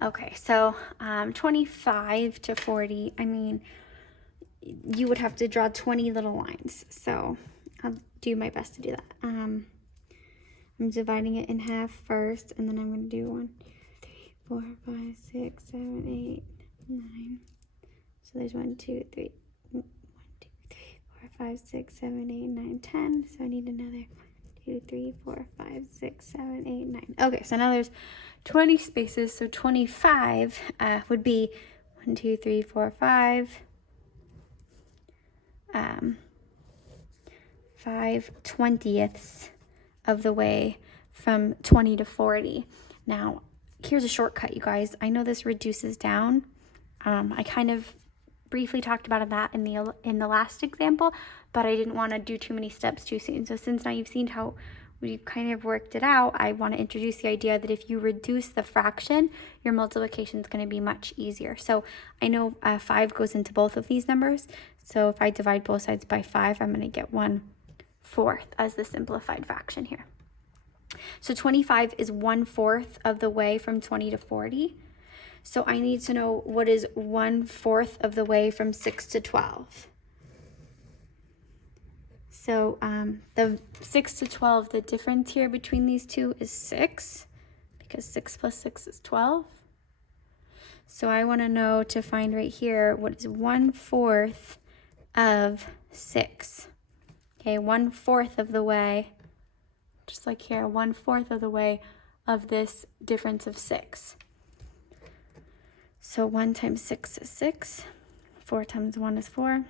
Okay, so 25 to 40, I mean, you would have to draw 20 little lines. So I'll do my best to do that. I'm dividing it in half first, and then I'm going to do 1, 2, 3, 4, 5, 6, 7, 8, 9. So there's 1, 2, 3, 1, 2, 3, 4, 5, 6, 7, 8, 9, 10. So I need another 1, 2, 3, 4, 5, 6, 7, 8, 9. Okay, so now there's 20 spaces. So 25 would be 1, 2, 3, 4, 5. 5/20ths of the way from 20 to 40. Now, here's a shortcut, you guys. I know this reduces down. I kind of briefly talked about that in the last example, but I didn't want to do too many steps too soon. So since now you've seen how we've kind of worked it out, I want to introduce the idea that if you reduce the fraction, your multiplication is going to be much easier. So I know 5 goes into both of these numbers. So if I divide both sides by 5, I'm going to get 1/4 as the simplified fraction here. So 25 is 1/4 of the way from 20 to 40. So I need to know what is 1/4 of the way from 6 to 12. So the 6 to 12, the difference here between these two is 6, because 6 plus 6 is 12. So I want to know, to find right here, what is 1/4 of 6. Okay, 1/4 of the way, just like here, 1/4 of the way of this difference of 6. So 1 times 6 is 6. 4 times 1 is 4.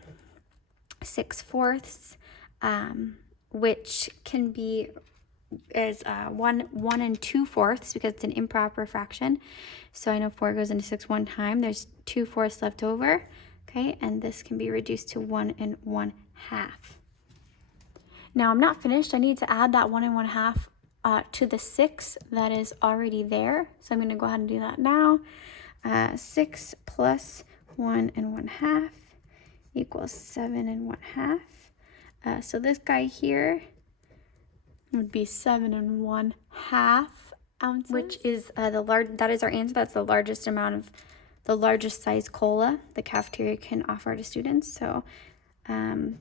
6/4, which can be is 1 2/4 because it's an improper fraction. So I know 4 goes into 6 one time. There's 2/4 left over. Okay, and this can be reduced to 1 1/2. Now I'm not finished. I need to add that 1 1/2 to the 6 that is already there. So I'm going to go ahead and do that now. 6 plus 1 1/2 equals 7 1/2. So this guy here would be 7 1/2 ounces, which is that is our answer. That's the largest size cola the cafeteria can offer to students. So the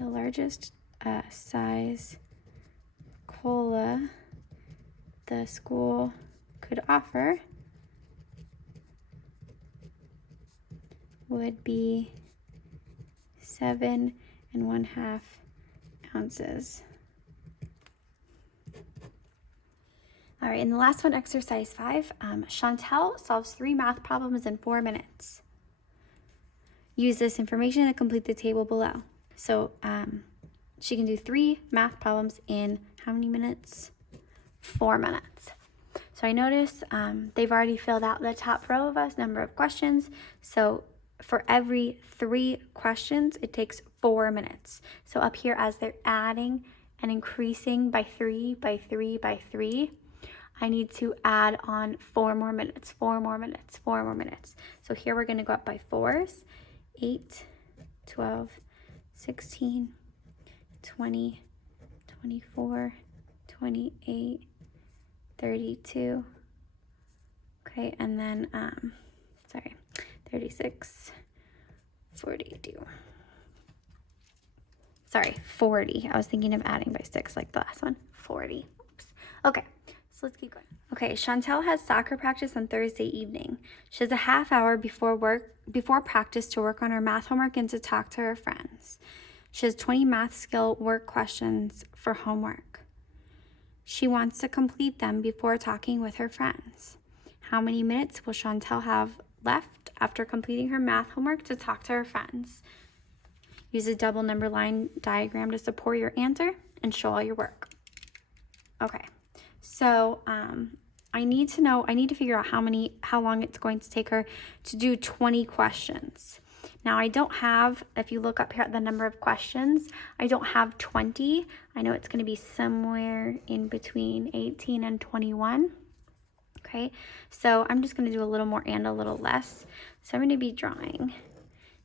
largest size cola the school could offer would be 7 1/2 ounces. All right, and the last one, exercise 5. Chantel solves 3 math problems in 4 minutes. Use this information to complete the table below. So she can do 3 math problems in how many minutes? 4 minutes. So I notice they've already filled out the top row of us, number of questions. So for every 3 questions, it takes 4 minutes. So up here, as they're adding and increasing by 3, by 3, by 3, I need to add on 4 more minutes, 4 more minutes, 4 more minutes. So here we're going to go up by 4s. 8, 12, 16, 20, 24, 28, 32. Okay, and then, 36, 42. Sorry, 40. I was thinking of adding by 6 like the last one. 40. Oops. Okay, so let's keep going. Okay, Chantel has soccer practice on Thursday evening. She has a half hour before practice to work on her math homework and to talk to her friends. She has 20 math skill work questions for homework. She wants to complete them before talking with her friends. How many minutes will Chantel have left after completing her math homework to talk to her friends? Use a double number line diagram to support your answer and show all your work. Okay, so I need to figure out how long it's going to take her to do 20 questions. Now I don't have, if you look up here at the number of questions, I don't have 20. I know it's going to be somewhere in between 18 and 21. Okay, so I'm just going to do a little more and a little less. So I'm going to be drawing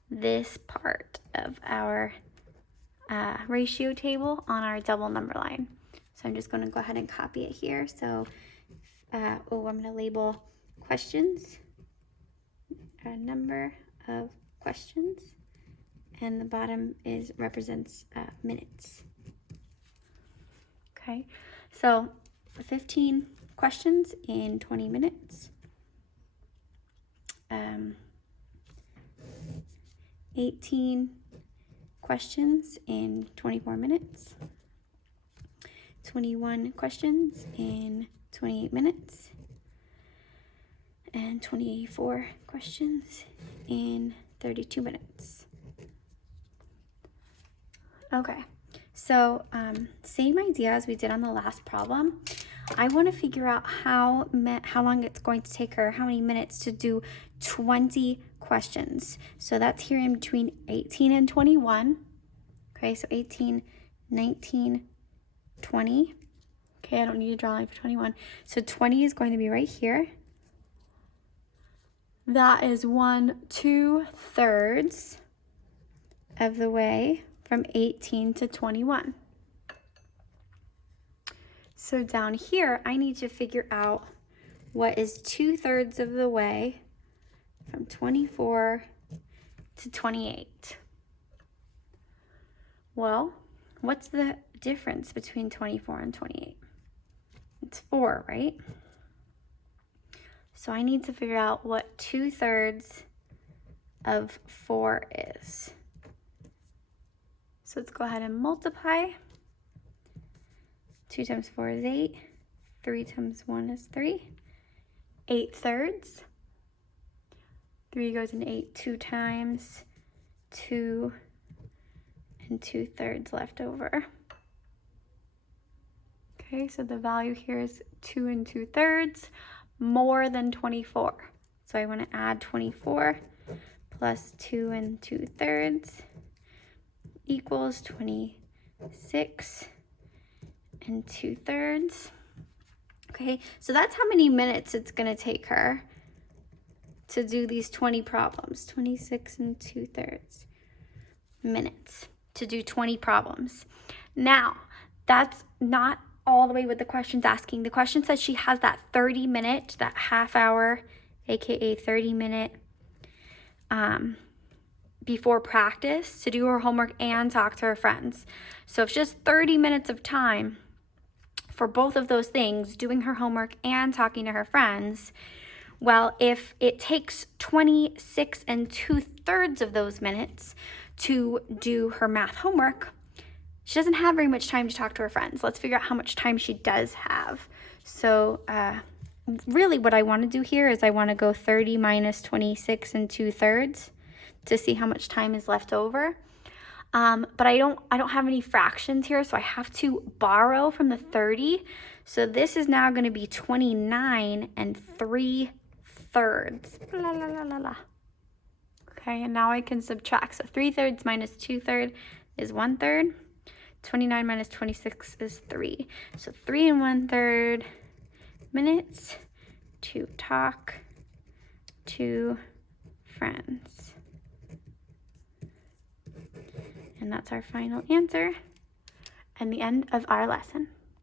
this part of our ratio table on our double number line. So I'm just going to go ahead and copy it here. So I'm going to label questions, a number of questions, and the bottom represents minutes. Okay, so 15 questions in 20 minutes. 18 questions in 24 minutes. 21 questions in 28 minutes. And 24 questions in 32 minutes. Okay, so same idea as we did on the last problem. I want to figure out how long it's going to take her, how many minutes to do 20 questions. So that's here in between 18 and 21. Okay, so 18, 19, 20. Okay, I don't need to draw a line for 21. So 20 is going to be right here. That is 1/2 of the way from 18 to 21. So down here, I need to figure out what is 2/3 of the way from 24 to 28. Well, what's the difference between 24 and 28? It's 4, right? So I need to figure out what 2/3 of 4 is. So let's go ahead and multiply. 2 times 4 is 8. 3 times 1 is 3. 8/3. 3 goes in 8 2 times. 2 and 2/3 left over. Okay, so the value here is 2 and 2/3, more than 24. So I want to add 24 plus 2 and 2/3 equals 26 and 2/3. Okay, so that's how many minutes it's going to take her to do these 20 problems. 26 and 2/3 minutes to do 20 problems. Now, that's not all the way what the question's asking. The question says she has that 30-minute, that half hour, aka 30-minute before practice to do her homework and talk to her friends. So if she has 30 minutes of time for both of those things, doing her homework and talking to her friends, well, if it takes 26 and 2/3 of those minutes to do her math homework, she doesn't have very much time to talk to her friends. Let's figure out how much time she does have. So really what I want to do here is I want to go 30 minus 26 and 2/3 to see how much time is left over. But I don't have any fractions here, so I have to borrow from the 30. So this is now going to be 29 and 3/3. La, la, la, la, la. Okay, and now I can subtract. So 3/3 minus 2/3 is 1/3. 29 minus 26 is 3. So 3 and 1/3 minutes to talk to friends. And that's our final answer and the end of our lesson.